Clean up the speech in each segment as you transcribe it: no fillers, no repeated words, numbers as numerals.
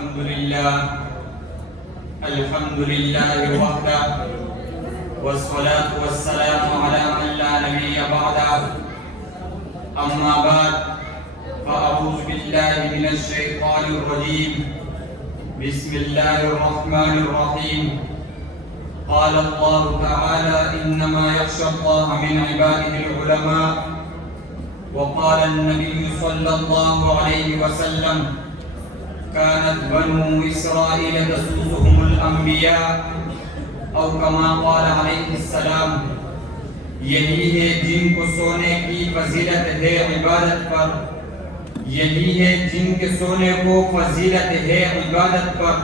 الحمد لله وحده والصلاة والسلام على من لا نبي بعده أما بعد فأعوذ بالله من الشيطان الرجيم بسم الله الرحمن الرحيم قال الله تعالى إنما يخشى الله من عباده العلماء وقال النبي صلى الله عليه وسلم كانت بنو إسرائيل تسوسهم الأنبياء أو كما قال عليه السلام یہی ہے جن کو سونے کی فضیلت ہے عبادت پر، یہی ہے جن کے سونے کو فضیلت ہے عبادت پر،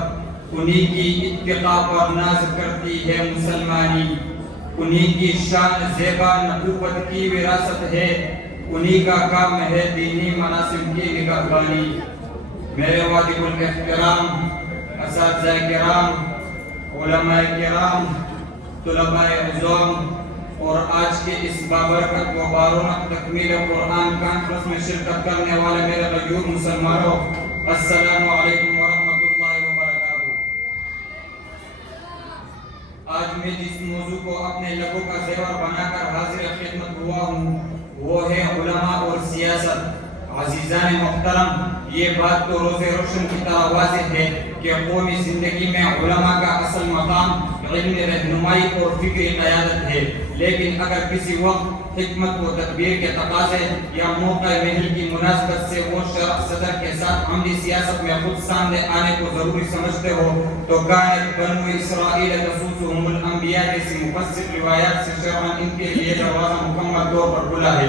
انہی کی اتقاء پر ناز کرتی ہے مسلمانی، انہی کی شان زیبا نبوت کی وراثت ہے، انہی کا کام ہے دینی مناسب کی نگہبانی۔ میرے واجب الاحترام اساتذہ کرام، علماء کرام، طلباء عظام اور آج کے اس بابرکت و بارونق تکمیل قرآن کانفرنس میں شرکت کرنے والے میرے غیور مسلمانوں، السلام علیکم ورحمۃ اللہ وبرکاتہ۔ آج میں جس موضوع کو اپنے لبوں کا زیور بنا کر حاضر خدمت ہوا ہوں وہ ہے علماء اور سیاست۔ عزیزان محترم، یہ بات تو روز روشن کی طرح واضح ہے کہ قومی زندگی میں علماء کا اصل مقام علمی رہنمائی اور فکری قیادت ہے، لیکن اگر کسی وقت حکمت و تدبیر کے تقاضے یا موقع محل کی مناسبت سے وہ شرح صدر کے ساتھ عملی سیاست میں خود سامنے آنے کو ضروری سمجھتے ہو تو کانت بنو اسرائیل تسوسهم الانبیاء جیسی مفصل روایات سے شرعاً ان کے لیے دروازہ مکمل طور پر کھلا ہے،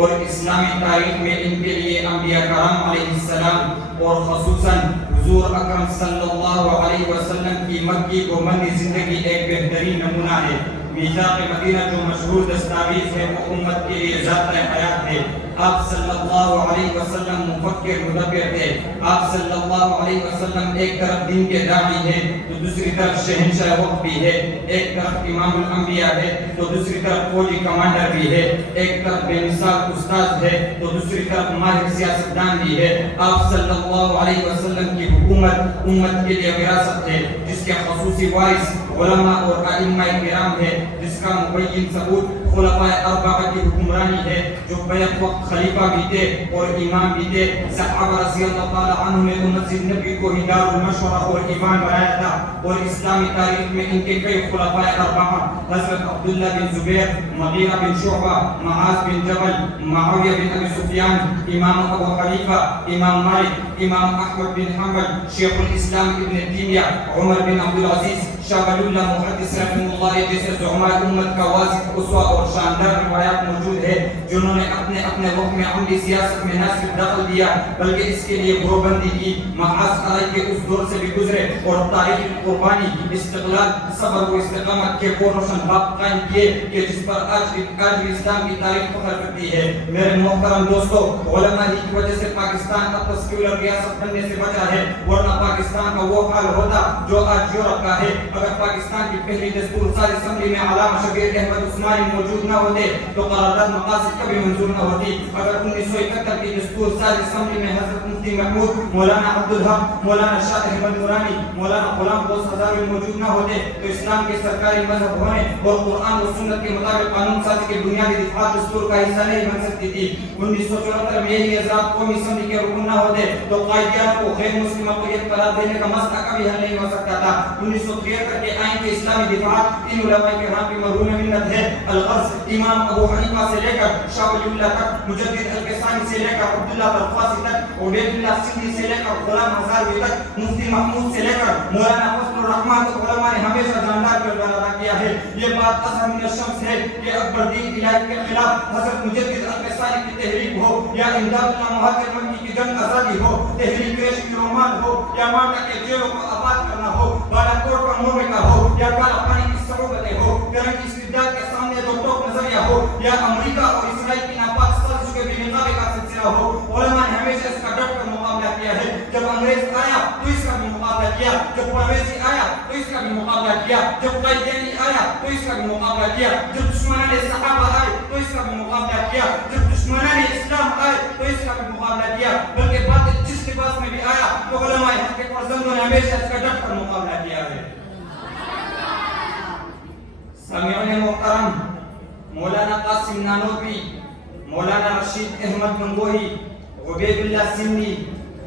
اور اسلامی تاریخ میں ان کے لیے انبیاء کرام علیہ السلام اور خصوصاً حضور اکرم صلی اللہ علیہ وسلم کی مکی و مدنی زندگی ایک بہترین نمونہ ہے۔ میثاق مدینہ جو مشہور دستاویز ہے وہ امت کے لیے ذاتِ حیات ہے۔ آپ صلی اللہ علیہ وسلم مفکر مدبر تھے۔ آپ صلی اللہ علیہ وسلم ایک طرف دین کے داعی ہے تو دوسری طرف شہنشاہ وقت بھی ہے، ایک طرف امام الانبیاء ہے تو دوسری طرف فوجی کمانڈر بھی ہے، ایک طرف بے مثال استاد ہے تو دوسری طرف ماہر سیاستدان بھی ہے۔ آپ صلی اللہ علیہ وسلم کی حکومت امت کے لیے وراثت ہے جس کے خصوصی وارث علماء اور ائمہ کرام ہے، جس کا مبین ثبوت خلفائے اربعہ کی حکمرانی ہے جو بیک وقت خلیفہ بھی تھے اور امام بھی تھے۔ صحابہ رضی اللہ تعالی عنہ نے تو مسجد نبی کو ہی دار المشورہ اور ایمان بنایا تھا، اور اسلامی تاریخ میں ان کے کئی خلفائے اربعہ حضرت عبداللہ بن زبیر، مغیرہ بن شعبہ، معاذ بن جبل، معاویہ بن ابی سفیان، امام ابو حنیفہ، امام مالک، امام احمد بن حنبل، شیخ الاسلام ابن تیمیہ، عمر بن عبدالعزیز، شاہ ولی اللہ محدث رحمہ اللہ جیسے زعماء امت کا واضح اسوہ اور شاندار روایات موجود ہے جنہوں نے اپنے اپنے وقت میں عملی سیاست میں نہ صرف دخل دیا بلکہ اس کے لیے گروبندی کی، محاذ آئی کے اس دور سے بھی گزرے اور تاریخ قربانی، استقلال، صبر و استقامت کے وہ روشن باب قائم کیے کہ جس پر آج اسلام کی تاریخ فخر کرتی ہے۔ میرے محترم دوستو، علماء ہی کی وجہ سے پاکستان اب سیکولر ریاست بننے سے بچا ہے، ورنہ پاکستان کا وہ حال ہوتا جو آج یورپ کا ہے۔ اگر پاکستان کی پہلی دستور ساز اسمبلی میں علامہ شبیر احمد عثمانی موجود نہ ہوتے تو قرارداد مقاصد کبھی منظور نہ ہوتی۔ اگر 1971 کی دستور ساز اسمبلی میں حضرت مفتی محمود، مولانا عبدالحق، مولانا شاہ احمد نورانی، مولانا غلام غوث ہزاروی موجود نہ ہوتے تو اسلام کے سرکاری مذہب ہونے اور قرآن و سنت کے مطابق قانون سازی کے بنیادی دفعات دستور کا حصہ نہیں بن سکتی تھی۔ 1974 میں یہی حضرات قومی اسمبلی کے رکن نہ ہوتے تو قائدیان کو غیر مسلم اقلیت قرار دینے کا مسئلہ کبھی حل نہیں ہو سکتا تھا۔ 1973 کے آئین کے اسلامی دفاعات ان علماء کرام کی مرہون منت ہے۔ الغرض امام ابو حنیفہ سے لے کر شاہ ولی اللہ تک، مجدد الکسانی سے لے کر عبداللہ برخاسی تک، عبید اللہ سندھی سے لے کر غلام ہزاروی تک، مفتی محمود سے لے کر مولانا فضل الرحمان تک علماء نے ہمیشہ جاندار کردار ادا کیا ہے۔ یہ بات اظہر من الشمس ہے کہ اکبر دین الہی کے خلاف حضرت مجدد الکسانی کی تحریک ہو یا امداد اللہ مہاجر مکی کی جنگ آزادی ہو، تحریک ریش کی رومان ہو یا مالٹا کے جیلوں کو آباد کرنا ہو، بالا کوٹ کا مومکہ ہو یا کالا پانی کی صعوبتیں ہو، کرن کی استبداد کے سامنے دو ٹوک نظریہ ہو یا امریکہ اور اسرائیل کی ناپاک سازش کے بے نقابے کا سلسلہ ہو، علماء نے ہمیشہ اس کا ڈٹ کر مقابلہ کیا ہے۔ جب انگریز آیا تو اس کا بھی مقابلہ کیا، جب پرویزی آیا تو اس کا بھی مقابلہ کیا، جب قائدیانی آیا تو اس کا بھی مقابلہ کیا، جب دشمنان صحابہ آئے تو اس کا بھی مقابلہ کیا، جب دشمنان اسلام آئے تو اس کا بھی مقابلہ کیا، بلکہ بات جس لباس میں بھی آیا تو علماء حق کے فرزند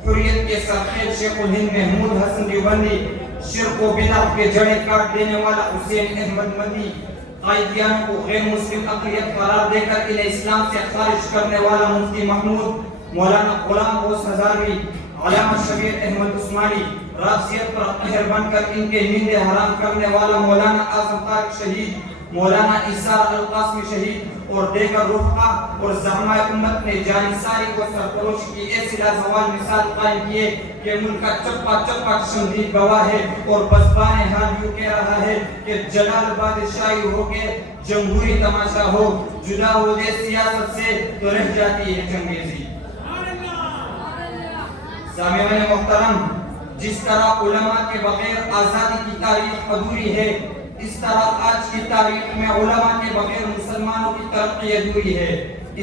حریت کے سرخیز شیخ الہند محمود حسن دیوبندی، شرک و بدعت کے جڑیں کاٹ دینے والا حسین احمد مدنی، قائدیان کو غیر مسلم اقلیت قرار دے کر انہیں اسلام سے خارج کرنے والا مفتی محمود، مولانا غلام غوث ہزاروی، علامہ شبیر احمد عثمانی، رافضیت پر قہر بن کر ان کے نیندیں حرام کرنے والا مولانا اعظم طارق شہید، مولانا عیسیٰ القاسمی شہید اور دیگر رفقا اور زعماء امت نے جانثاری کو سرفروش کی ایسی لازوال مثال قائم کیے کہ ملک کا چپا چپا شمدید گواہ ہے اور بزبان حال یوں کہہ رہا ہے کہ جلال بادشاہی ہو کے جمہوری تماشا ہو، جدا ہو دے سیاست سے تو رہ جاتی ہے چنگیزی۔ سامعین محترم، جس طرح علماء کے بغیر آزادی کی تاریخ ادھوری ہے، اس طرح آج کی تاریخ میں علماء کے بغیر مسلمانوں کی ترقی ادھوری ہے۔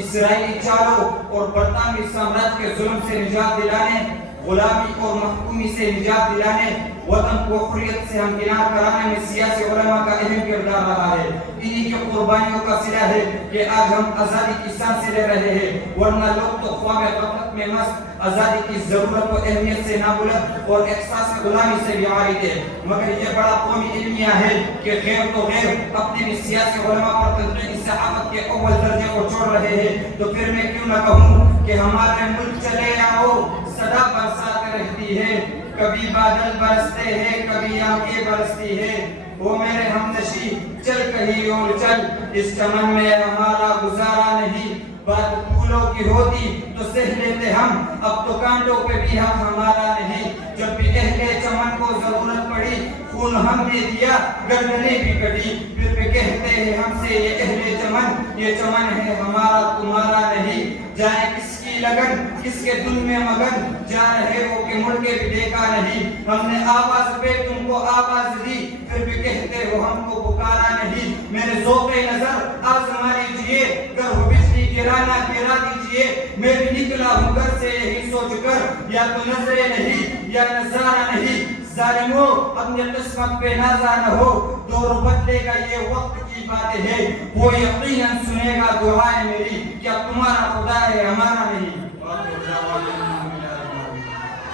اسرائیلی چالوں اور برطانوی سامراج کے ظلم سے نجات دلانے، غلامی اور محکومی سے نجات دلانے، وطن کو حریت سے ہمکنار کرانے میں سیاسی علماء کا اہم کردار رہا ہے۔ انہی کی قربانیوں کا صلہ ہے کہ آج ہم آزادی کی سانسیں لے رہے ہیں، ورنہ لوگ تو خواب غفلت میں مست آزادی کی ضرورت و اہمیت سے نابلد اور احساس غلامی سے بھی عارض ہے۔ مگر یہ بڑا قومی علمیہ ہے کہ غیر تو غیر اپنے بھی سیاسی علماء پر تنقیدی صحافت کے اول درجے کو چھوڑ رہے ہیں، تو پھر میں کیوں نہ کہوں کہ ہمارے ملک چلے آؤ صدا برسات رہتی ہے، کبھی بادل برستے ہیں کبھی آنکھیں برستی ہے، وہ میرے ہمنشی چل کہیں اور چل، اس چمن میں ہمارا گزارا نہیں، بات پھولوں کی ہوتی تو سہ لیتے ہم، اب تو کانٹوں پہ بھی حق ہمارا نہیں، جب بھی اہل چمن کو ضرورت پڑی خون ہم نے دیا گردنیں بھی کٹی، پھر بھی کہتے ہیں ہم سے یہ اہل چمن، یہ چمن ہے ہمارا تمہارا نہیں، جائے کس کی لگن کس کے دل میں مگن، جا رہے ہو کہ مڑ کے بھی دیکھا نہیں، ہم نے آواز پہ تم کو آواز دی، پھر بھی کہتے ہو ہم کو پکارا نہیں، میرے ذوق نظر آزما لیجئے، گر ہو بجلی گرانا گرا دیجئے، میں بھی نکلا ہوں گھر سے یہی سوچ کر، یا تو نظریں نہیں یا نظارہ نہیں، ظالموں اپنے قسمت پہ نازا نہ ہو، دور بدلے گا یہ وقت کی باتیں ہے، وہ یقیناً سنے گا دعائیں میری، کیا تمہارا خدا ہے ہمارا نہیں۔